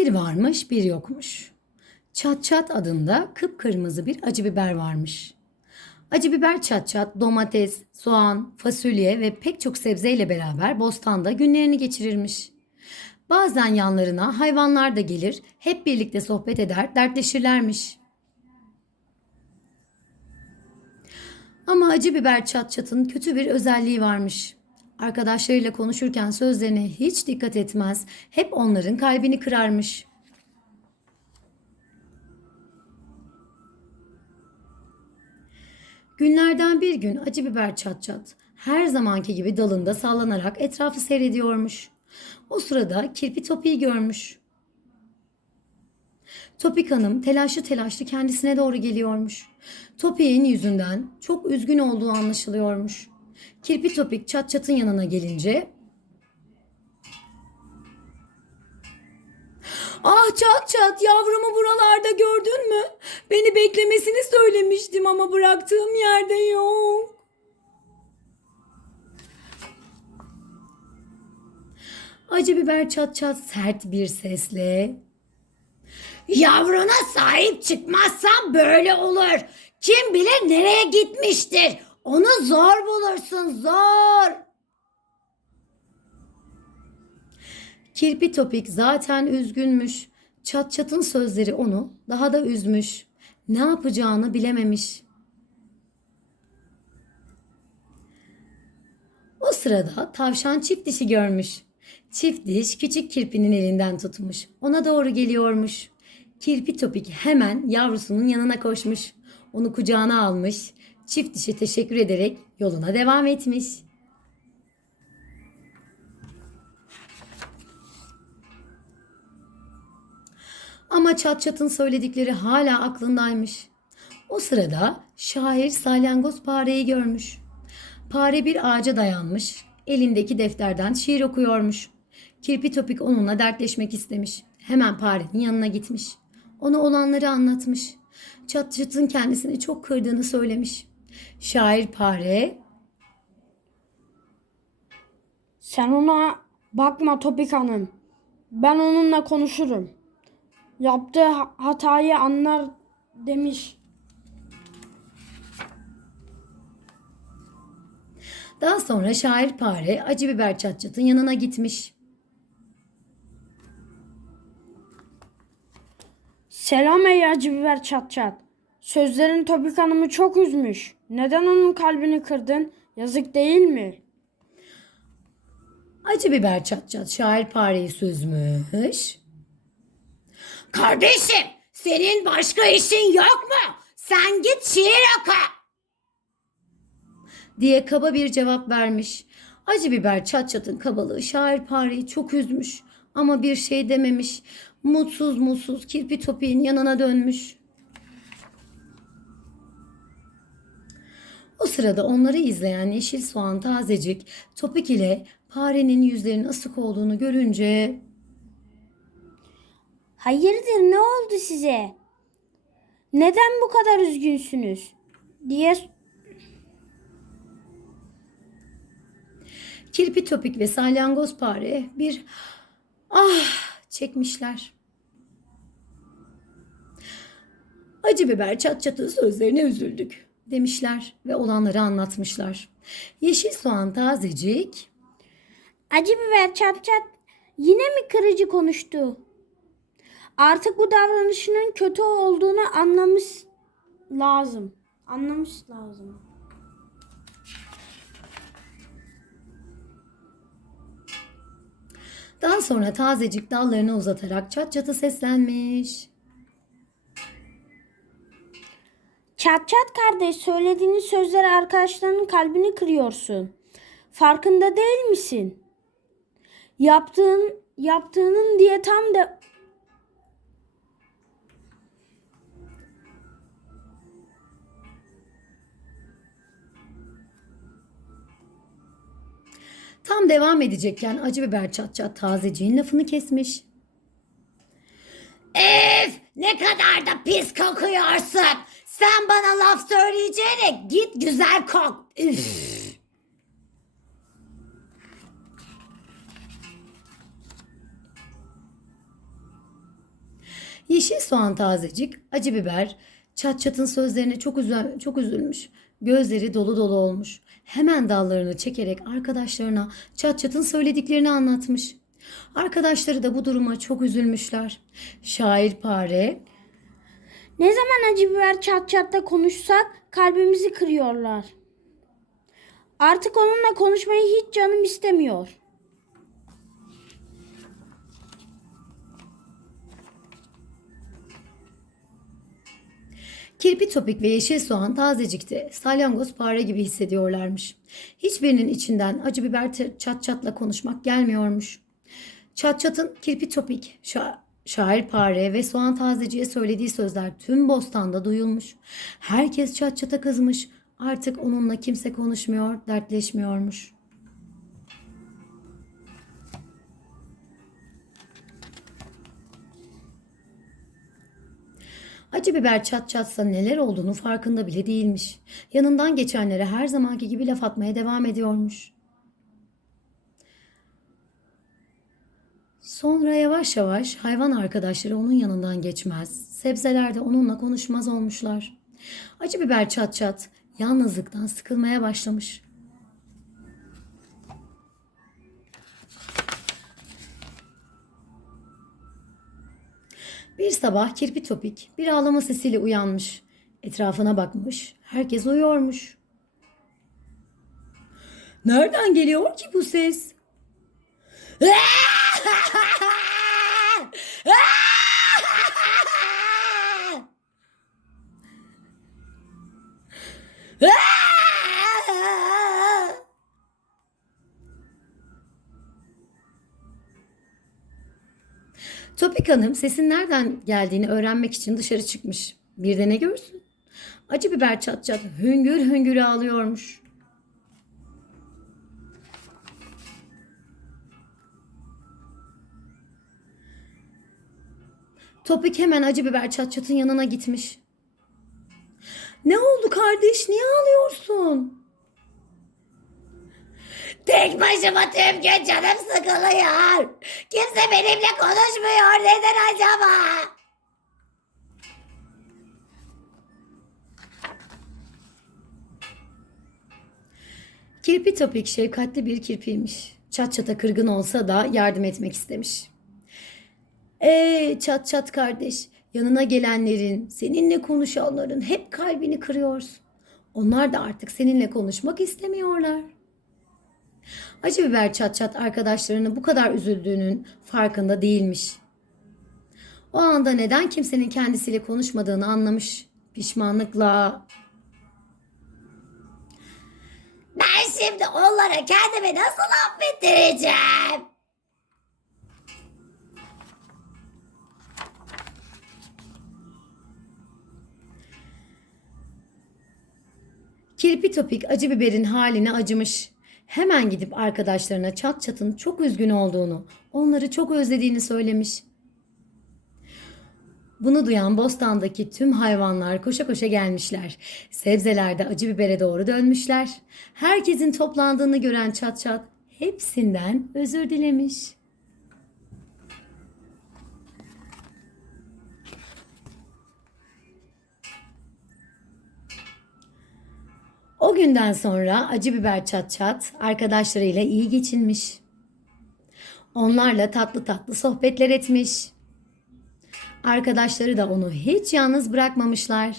Bir varmış bir yokmuş. Çat çat adında kıpkırmızı bir acı biber varmış. Acı biber çat çat domates, soğan, fasulye ve pek çok sebzeyle beraber bostanda günlerini geçirirmiş. Bazen yanlarına hayvanlar da gelir, hep birlikte sohbet eder, dertleşirlermiş. Ama acı biber çat çatın kötü bir özelliği varmış. Arkadaşlarıyla konuşurken sözlerine hiç dikkat etmez, hep onların kalbini kırarmış. Günlerden bir gün acı biber çat çat her zamanki gibi dalında sallanarak etrafı seyrediyormuş. O sırada kirpi Topi'yi görmüş. Topik Hanım telaşlı telaşlı kendisine doğru geliyormuş. Topik'in yüzünden çok üzgün olduğu anlaşılıyormuş. Kirpi Topik çat çatın yanına gelince Ah çat çat yavrumu buralarda gördün mü? Beni beklemesini söylemiştim ama bıraktığım yerde yok. Acı biber çat çat sert bir sesle Yavruna sahip çıkmazsan böyle olur. Kim bilir nereye gitmiştir. Onu zor bulursun zor. Kirpi Topik zaten üzgünmüş. Çat çatın sözleri onu daha da üzmüş. Ne yapacağını bilememiş. O sırada tavşan çift dişi görmüş. Çift diş küçük kirpinin elinden tutmuş. Ona doğru geliyormuş. Kirpi Topik hemen yavrusunun yanına koşmuş. Onu kucağına almış. Çift dişi teşekkür ederek yoluna devam etmiş. Ama Çat Çat'ın söyledikleri hala aklındaymış. O sırada şair salyangoz fareyi görmüş. Fare bir ağaca dayanmış, elindeki defterden şiir okuyormuş. Kirpi Topik onunla dertleşmek istemiş. Hemen farenin yanına gitmiş. Ona olanları anlatmış. Çat Çat'ın kendisini çok kırdığını söylemiş. Şair fare Sen ona bakma Topik Hanım. Ben onunla konuşurum. Yaptığı ha- hatayı anlar demiş. Daha sonra şair fare acı biber Çat Çat'ın yanına gitmiş. Selam ey acı biber çat çat. Sözlerin Topik Hanım'ı çok üzmüş. Neden onun kalbini kırdın? Yazık değil mi? Acı biber çat çat şair fareyi süzmüş. Kardeşim senin başka işin yok mu? Sen git şiir oku. Diye kaba bir cevap vermiş. Acı biber çat çatın kabalığı şair fareyi çok üzmüş. Ama bir şey dememiş. Mutsuz mutsuz kirpi topiğin yanına dönmüş. O sırada onları izleyen yeşil soğan tazecik topik ile farenin yüzlerinin asık olduğunu görünce Hayırdır ne oldu size? Neden bu kadar üzgünsünüz? diye kirpi topik ve salyangoz fare bir ah çekmişler. Acı biber çat çatı sözlerine üzüldük demişler ve olanları anlatmışlar. Yeşil soğan tazecik Acı biber çat çat yine mi kırıcı konuştu? Artık bu davranışının kötü olduğunu anlamış lazım. Anlamış lazım. daha sonra tazecik dallarını uzatarak çat çatı seslenmiş. Çat çat kardeş söylediğin sözler arkadaşlarının kalbini kırıyorsun. Farkında değil misin? Yaptığın yaptığının diye tam da Tam devam edecekken acı biber çat çat tazeciğin lafını kesmiş. Ef ne kadar da pis kokuyorsun. Sen bana laf söyleyeceğine git güzel kok. Üf. Yeşil soğan tazecik, acı biber, çat çatın sözlerine çok, üzü- çok üzülmüş. Gözleri dolu dolu olmuş. Hemen dallarını çekerek arkadaşlarına çat çatın söylediklerini anlatmış. Arkadaşları da bu duruma çok üzülmüşler. Şair Pare Ne zaman acı biber çat çatla konuşsak kalbimizi kırıyorlar. Artık onunla konuşmayı hiç canım istemiyor. Kirpi topik ve yeşil soğan tazecikti. Salyangoz fare gibi hissediyorlarmış. Hiçbirinin içinden acı biber çat çatla konuşmak gelmiyormuş. Çat çatın kirpi topik, şa- şair pare ve soğan tazeciye söylediği sözler tüm bostanda duyulmuş. Herkes çat çata kızmış. Artık onunla kimse konuşmuyor, dertleşmiyormuş. Acı biber çat çatsa neler olduğunu farkında bile değilmiş. Yanından geçenlere her zamanki gibi laf atmaya devam ediyormuş. Sonra yavaş yavaş hayvan arkadaşları onun yanından geçmez. Sebzeler de onunla konuşmaz olmuşlar. Acı biber çat çat yalnızlıktan sıkılmaya başlamış. Bir sabah kirpi topik bir ağlama sesiyle uyanmış. Etrafına bakmış. Herkes uyuyormuş. Nereden geliyor ki bu ses? Topik Hanım sesin nereden geldiğini öğrenmek için dışarı çıkmış. Bir de ne görsün? Acı biber çat çat hüngür hüngür ağlıyormuş. Topik hemen acı biber çat çatın yanına gitmiş. Ne oldu kardeş? Niye ağlıyorsun? Tek başıma tüm gün canım sıkılıyor. Kimse benimle konuşmuyor. Neden acaba? Kirpi Topik şefkatli bir kirpiymiş. Çat çata kırgın olsa da yardım etmek istemiş. Ee çat çat kardeş, yanına gelenlerin, seninle konuşanların hep kalbini kırıyorsun. Onlar da artık seninle konuşmak istemiyorlar. Acı biber çat çat arkadaşlarının bu kadar üzüldüğünün farkında değilmiş. O anda neden kimsenin kendisiyle konuşmadığını anlamış. Pişmanlıkla. Ben şimdi onlara kendimi nasıl affettireceğim? Kirpi Topik acı biberin haline acımış. Hemen gidip arkadaşlarına çat çatın çok üzgün olduğunu, onları çok özlediğini söylemiş. Bunu duyan bostandaki tüm hayvanlar koşa koşa gelmişler. Sebzeler de acı bibere doğru dönmüşler. Herkesin toplandığını gören çat çat hepsinden özür dilemiş. O günden sonra acı biber çat çat arkadaşlarıyla iyi geçinmiş. Onlarla tatlı tatlı sohbetler etmiş. Arkadaşları da onu hiç yalnız bırakmamışlar.